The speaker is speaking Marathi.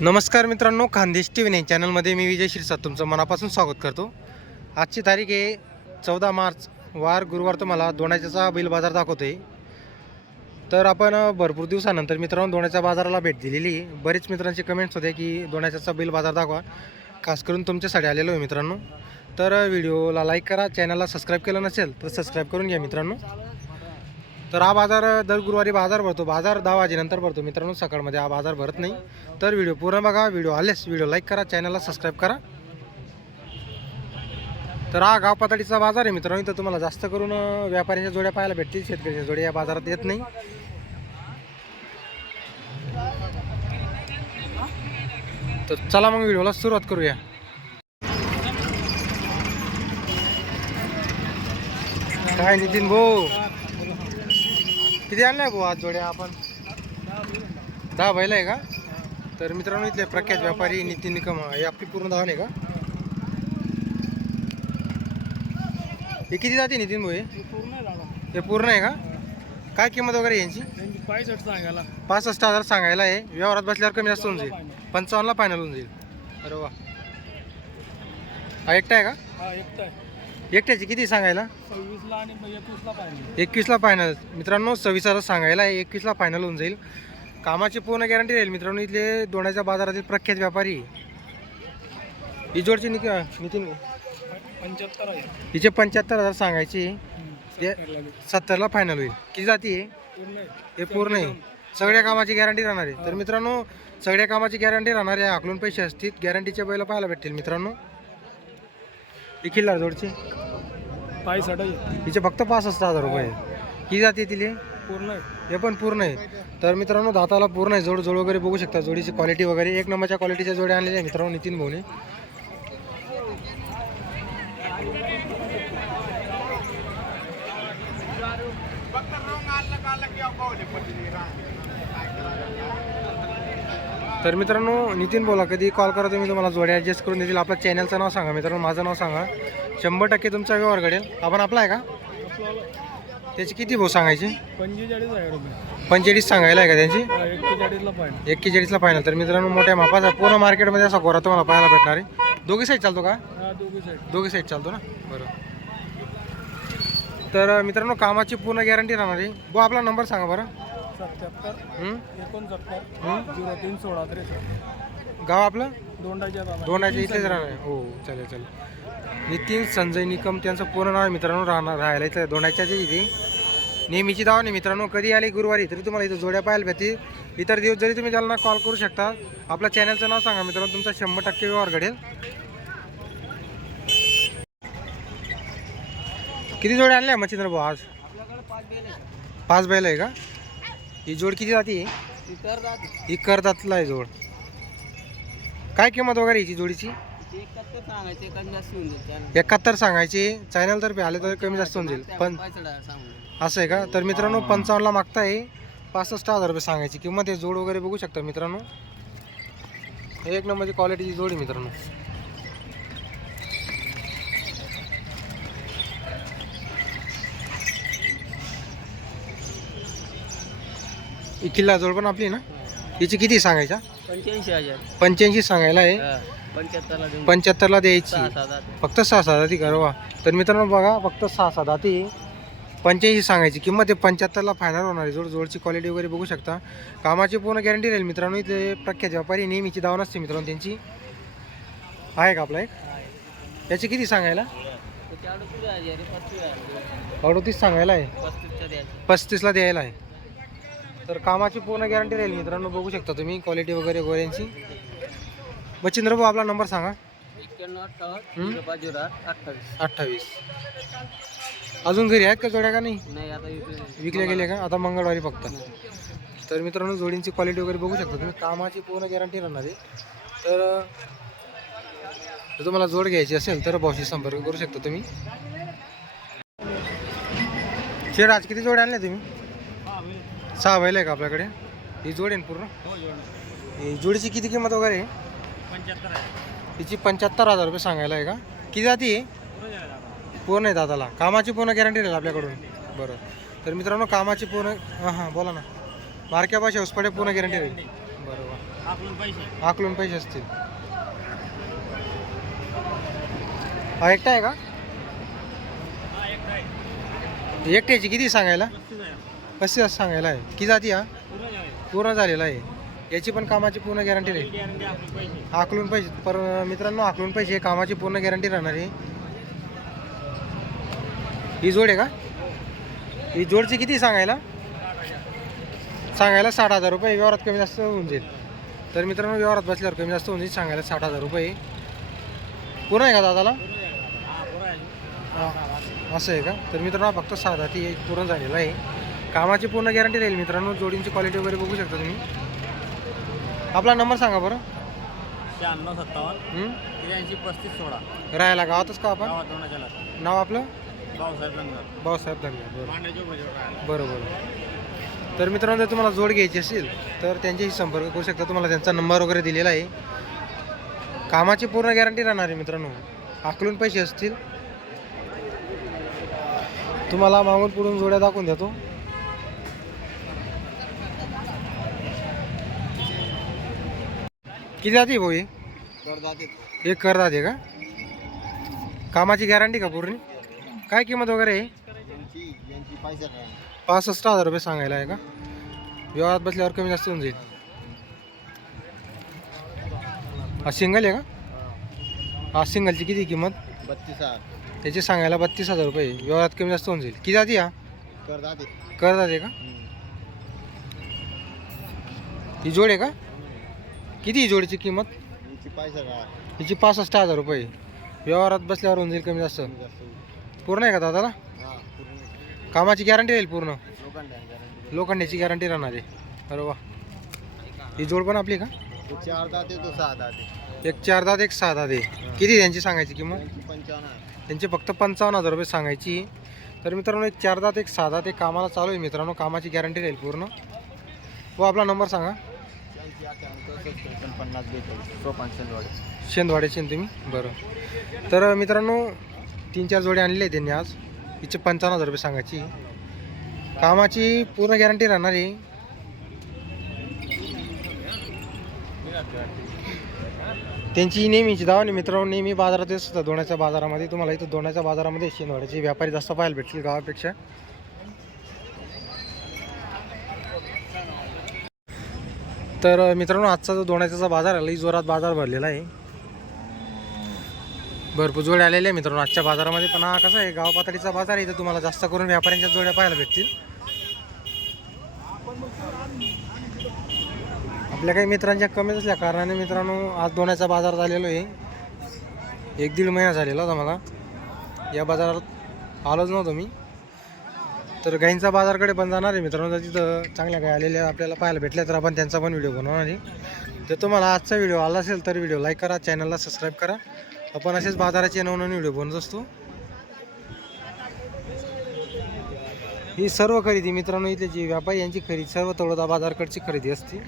नमस्कार मित्रांनो खानदेश टी व्ही नाईन चॅनलमध्ये मी विजय शिरसाट तुमचं मनापासून स्वागत करतो. आजची तारीख आहे चौदा मार्च. वार गुरुवार तुम्हाला दोण्याचा बैल बाजार दाखवतोय. तर आपण भरपूर दिवसानंतर मित्रांनो दोण्याच्या बाजाराला भेट दिलेली बरेच मित्रांचे कमेंट्स होते की दोण्याचा बैल बाजार दाखवा. खास करून तुमच्यासाठी आलेलो आहे मित्रांनो. तर व्हिडिओला लाईक करा. चॅनलला सबस्क्राईब केलं नसेल तर सबस्क्राईब करून घ्या मित्रांनो. तर हा बाजार दर गुरुवारी बाजार भरतो. बाजार दहा वाजेनंतर भरतो. मित्रांनो सकाळमध्ये हा बाजार भरत नाही. तर व्हिडिओ पूर्ण बघा. व्हिडिओ आलेस व्हिडिओ लाईक करा. चॅनलला सबस्क्राईब करा. तर हा गाव पातळीचा बाजार आहे मित्रांनो. इथं तुम्हाला जास्त करून व्यापाऱ्यांच्या जोड्या पाहायला भेटतील. शेतकऱ्यांच्या जोड्या या बाजारात येत नाही. तर चला मग व्हिडिओला सुरुवात करूया. काय नितीन भाऊ? किती आणलाय भाऊ आज जोड्या आपण? दहा बैल आहे का? तर मित्रांनो इथले प्रख्यात व्यापारी नितीन निकम हे आपली पूर्ण धावण का? हे किती जाते नितीन भाऊ हे? हे पूर्ण आहे का? काय किंमत वगैरे यांची? सांगायला. पासष्ट हजार सांगायला आहे. व्यवहारात बसल्यावर कमी जास्त होऊन जाईल. पंचावन्नला फायनल होऊन जाईल. अरे वा. हा एकटा आहे का? हा एकटा आहे. एकट्याची किती सांगायला? सव्वीसला आणि एकवीसला पाहिजे एकवीसला फायनल मित्रांनो सव्वीस हजार सांगायला एकवीसला फायनल होऊन जाईल. कामाची पूर्ण गॅरंटी राहील. मित्रांनो इथले दोण्याच्या बाजारातील प्रख्यात व्यापारी. ही जोडची निक नितीन पंच्याहत्तर हिचे पंच्याहत्तर हजार सांगायची. ते- सत्तरला फायनल होईल. किती जाती आहे. हे पूर्ण आहे. सगळ्या कामाची गॅरंटी राहणार आहे. तर मित्रांनो सगळ्या कामाची गॅरंटी राहणार आहे. आकलून पैसे असतील. गॅरंटीचे बैल पाहायला भेटतील मित्रांनो. ही किल्लार जोडची. आहे. हिचे फक्त पासष्ट हजार रुपये. आहे. किती जाती तिले? पूर्ण आहे. हे पण पूर्ण आहे. तर मित्रांनो दाताला पूर्ण आहे. जोड जोड वगैरे बघू शकता. जोडीची क्वालिटी वगैरे. एक नंबरच्या क्वालिटीच्या जोड्या आणलेल्या आहे मित्रांनो नितीन भाऊने. तर मित्रांनो नितीन बोला कधी कॉल करा तुम्ही तुम्हाला जोड्या ॲडजस्ट करून देतील. आपल्या चॅनलचं नाव सांगा मित्रांनो माझं नाव सांगा. शंभर टक्के तुमचा व्यवहार घडेल. आपण आपला आहे का? त्याची किती भाऊ सांगायचे? पंचेचाळीस रुपये. पंचेचाळीस सांगायला आहे का त्यांची? एक्केचाळीसला फायनल तर मित्रांनो मोठ्या मापाचा पूर्ण मार्केटमध्ये असा गोरा तुम्हाला पाहायला भेटणार आहे. दोघी साईड चालतो का? हा दोघी साईड दोघी साईड चालतो ना? बरं. तर मित्रांनो कामाची पूर्ण गॅरंटी राहणार आहे. बो आपला नंबर सांगा बरं. सत्याहत्तर? एकोणसत्तर? झिरो तीन सोळा त्रेसष्ट. गाव आपलं? दोंडाच्या बाबा दोनाच्या इथेच राहणार. हो चालेल चालेल नितीन संजय निकम त्यांचं पूर्ण नाव मित्रांनो राहणार राहायला इथं दोनाच्याच इथे. नेहमीची दावा नाही मित्रांनो कधी आली गुरुवारी तरी तुम्हाला इथं जोड्या पाहायला भेटतील. इतर दिवस जरी तुम्ही त्यांना कॉल करू शकता आपल्या चॅनलचं नाव सांगा मित्रांनो तुमचा शंभर टक्के व्यवहार घडेल. किती जोड्या आणल्या मच्छिंद्र भाऊ आज? पाच बैल आहे का? ही जोड किती जाती? ही करतातला आहे जोड. काय किंमत वगैरे हिची जोडीची? एकाहत्तर सांगायचे एखाद जास्त होऊन जाईल एकाहत्तर सांगायची. चॅनल तर्फे आले तर कमी जास्त होऊन जाईल. पण असं आहे का? तर मित्रांनो पंचावन्नला मागताय. पासष्ट हजार रुपये सांगायची. किंमत आहे जोड वगैरे बघू शकता मित्रांनो. एक नंबरची क्वालिटीची जोड आहे मित्रांनो. ही किल्ला जोड पण आपली ना? हिची किती सांगायच्या पंच्याऐंशी हजार. पंच्याऐंशी सांगायला आहे? पंच्याहत्तरला देऊन. पंच्याहत्तरला द्यायची. सहा सात आठ. फक्त सहा सहा दाती करवा तर मित्रांनो बघा फक्त सहा सहा दाती. पंच्याऐंशी सांगायची. किंमत आहे पंच्याहत्तरला फायनल होणार आहे. जोड जोडची क्वालिटी वगैरे बघू शकता. कामाची पूर्ण गॅरंटी राहील मित्रांनो. इथे प्रख्यात व्यापारी नेहमीची दावा नसते मित्रांनो त्यांची. आहे का आपला एक? याची किती सांगायला? अडतीस हजार आहे, पस्तीस हजार. अडोतीस सांगायला आहे. पस्तीसच्या द्यायचे. पस्तीसला द्यायला आहे. तर कामाची पूर्ण गॅरंटी राहील मित्रांनो बघू शकता तुम्ही क्वालिटी वगैरे गोऱ्यांची. बचिंद्र भाऊ आपला नंबर सांगा. अठ्ठावीस. अठ्ठावीस. अजून घरी आहेत का जोड्या का नाही? नाही आता विकले विकले गेले का? आता मंगळवारी फक्त. तर मित्रांनो जोडींची क्वालिटी वगैरे बघू शकता तुम्ही. कामाची पूर्ण गॅरंटी राहणार आहे. तर जर तुम्हाला जोड घ्यायची असेल तर भाऊशी संपर्क करू शकता तुम्ही. शेड आज किती जोड आणल्या तुम्ही? सहा बैल आहे का आपल्याकडे? ही जोड आहे ना पूर्ण? हो जोड ही जोडीची किती किंमत वगैरे आहे? पंच्याहत्तर आहे. हिची पंच्याहत्तर हजार रुपये सांगायला आहे का? किती जाती आहे? पुरं झालं आता. पूर्ण आहे दादाला. कामाची पूर्ण गॅरंटी राहील आपल्याकडून? बरं. तर मित्रांनो कामाची पूर्ण हां हां बोला ना. बारक्या भाषा उसपडे पूर्ण गॅरंटी राहील बरोबर पैसे. आकलून पैसे असतील. हा एकटा आहे का? हा एक आहे. एकट्याची किती सांगायला? पस्तीस आहे पस्तीस सांगायला आहे? की जाती हा? पूर्ण झालेलं झालेला आहे. याची पण कामाची पूर्ण गॅरंटी राहील आकलून पैसे. पर मित्रांनो आकलून पैसे कामाची पूर्ण गॅरंटी राहणार आहे. ही जोड आहे का? ही जोडची किती सांगायला? सांगायला साठ हजार रुपये. व्यवहारात कमी जास्त होऊन जाईल. तर मित्रांनो व्यवहारात बसल्यावर कमी जास्त होऊन जाईल. सांगायला साठ हजार रुपये पूर्ण आहे का दादाला? असं आहे का? तर मित्रांनो फक्त साधा ती पूर्ण झालेलं आहे. कामाची पूर्ण गॅरंटी राहील मित्रांनो. जोडींची क्वालिटी वगैरे बघू शकता तुम्ही. आपला नंबर सांगा बरं. शहाण्णव सत्तावन्न? त्र्याऐंशी पस्तीस सोळा. राहायला गावातच का आपण? नाव आपलं? भाऊसाहेब रंगर भाऊसाहेब धन्यवाद बरं. मांड्याच्या उभं राहायला. बरं बरं. तर मित्रांनो जर तुम्हाला जोड घ्यायची असेल तर त्यांच्याशी संपर्क करू शकता. तुम्हाला त्यांचा नंबर वगैरे दिलेला आहे. कामाची पूर्ण गॅरंटी राहणार आहे मित्रांनो. आकलून पैसे असतील. तुम्हाला मागून पुढून जोड्या दाखवून देतो. किती जाते भाऊ हे? एक करतात आहे का? कामाची गॅरंटी का पूर्ण? काय किंमत वगैरे आहे? पासष्ट हजार रुपये सांगायला आहे का? व्यवहारात बसल्यावर कमी जास्त होऊन जाईल. हा सिंगल आहे का? हा सिंगलची किती किंमत? बत्तीस हजार. त्याची सांगायला बत्तीस हजार रुपये व्यवहारात कमी जास्त होऊन जाईल. किती जाती हा? करतात आहे का? ही जोड आहे का? किती ही जोडीची किंमत? यांची हिची पासष्ट हजार रुपये. व्यवहारात बसल्यावर होऊन जाईल कमी जास्त. पूर्ण आहे का दादाला? कामाची गॅरंटी राहील पूर्ण? लोखंडाची गॅरंटी राहणार आहे. अरे वा. ही जोड पण आपली का? चार दाते तो सहा एक चार दात एक सहा दात आहे किती त्यांची सांगायची किंमत? त्यांची पंचावन्न त्यांची फक्त पंचावन्न हजार रुपये सांगायची. तर मित्रांनो एक चार दात एक सहा दात एक कामाला चालू आहे मित्रांनो. कामाची गॅरंटी राहील पूर्ण. व आपला नंबर सांगा. शेंदवाडे पन्नास बेचाळीस सोपान शेंदवाड्याचे ना तुम्ही बरं. तर मित्रांनो तीन चार जोडे आणले आहे त्यांनी आज. हिचे पंचावन्न हजार रुपये सांगायची. कामाची पूर्ण गॅरंटी राहणार आहे. त्यांची नेहमीची दावा नाही मित्रांनो नेहमी बाजारात येत असतात. दोण्याच्या बाजारामध्ये तुम्हाला इथं दोण्याच्या बाजारामध्ये शेंदवाड्याचे व्यापारी जास्त पाहायला भेटतील गावापेक्षा. तर मित्रांनो आजचा जो दोण्याचा बाजार आहे लई जोरात बाजार भरलेला आहे. भरपूर जोड्या आलेल्या आहे मित्रांनो आजच्या बाजारामध्ये. पण हा कसा आहे गाव पातळीचा बाजार आहे इथं तुम्हाला जास्त करून व्यापाऱ्यांच्या जोड्या पाहायला भेटतील. आपल्या काही मित्रांच्या कमीच असल्या कारणाने मित्रांनो आज दोण्याचा बाजार झालेलो आहे. एक दीड महिना झालेला होता मला. या बाजारात आलोच नव्हतो मी. तर गाईंचा बाजारकडे पण जाणार आहे मित्रांनो. तर तिथं चांगल्या गाय आलेल्या आपल्याला पाहायला भेटल्या तर आपण त्यांचा पण व्हिडिओ बनवणार आहे. जर तुम्हाला आजचा व्हिडिओ आला असेल तर व्हिडिओ लाईक करा चॅनलला सबस्क्राईब करा. आपण असेच बाजाराचे नवनवीन व्हिडिओ बनत असतो. ही सर्व खरेदी मित्रांनो इथले जी व्यापारी यांची खरेदी सर्व तळोदा बाजारकडची खरेदी असते.